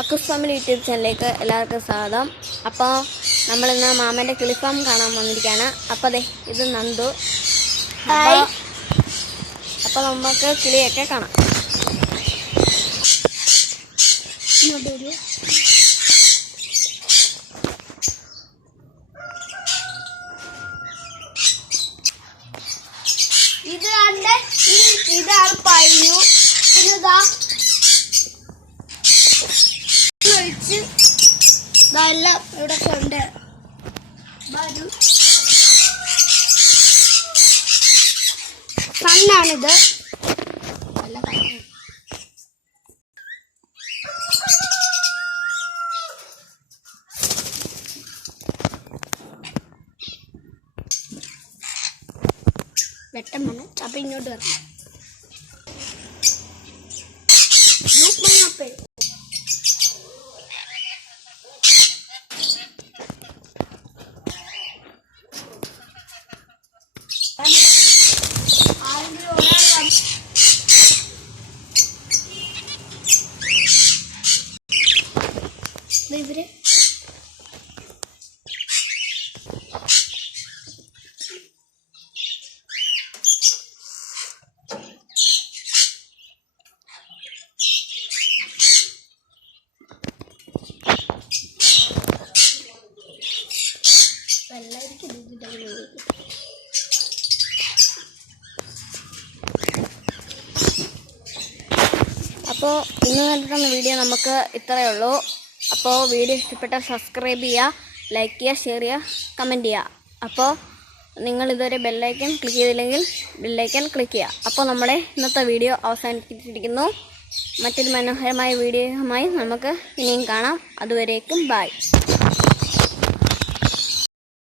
അക്കുസ് family YouTube ചാനലിലേക്ക് എല്ലാവർക്കും സ്വാഗതം. അപ്പോൾ നമ്മളിന്ന് മാമൻ്റെ കിളിഫാം കാണാൻ വന്നിരിക്കുകയാണ്. അപ്പോൾ അതെ ഇത് നന്ദു. അപ്പോൾ നമുക്ക് കിളിയൊക്കെ കാണാം. ഇതാണ് പയ്യു. പിന്നെ ഒഴിച്ച് ഇതെല്ലാം ഇവിടെ കൊണ്ട് വരും. കണ്ണാണിത്. വെട്ടം വന്ന് ചപ്പ ഇങ്ങോട്ട് വരണം. ഇവര് അപ്പോൾ ഇന്ന് കണ്ടിട്ടുള്ള വീഡിയോ നമുക്ക് ഇത്രയേ ഉള്ളൂ. അപ്പോൾ വീഡിയോ ഇഷ്ടപ്പെട്ടാൽ സബ്സ്ക്രൈബ് ചെയ്യുക, ലൈക്ക് ചെയ്യുക, ഷെയർ ചെയ്യുക, കമൻറ്റ് ചെയ്യുക. അപ്പോൾ നിങ്ങൾ ഇതുവരെ ബെല്ലൈക്കൺ ക്ലിക്ക് ചെയ്തില്ലെങ്കിൽ ബെല്ലൈക്കൺ ക്ലിക്ക് ചെയ്യുക. അപ്പോൾ നമ്മുടെ ഇന്നത്തെ വീഡിയോ അവസാനിപ്പിച്ചിരിക്കുന്നു. മറ്റൊരു മനോഹരമായ വീഡിയോയുമായി നമുക്ക് ഇനിയും കാണാം. അതുവരേക്കും ബൈ.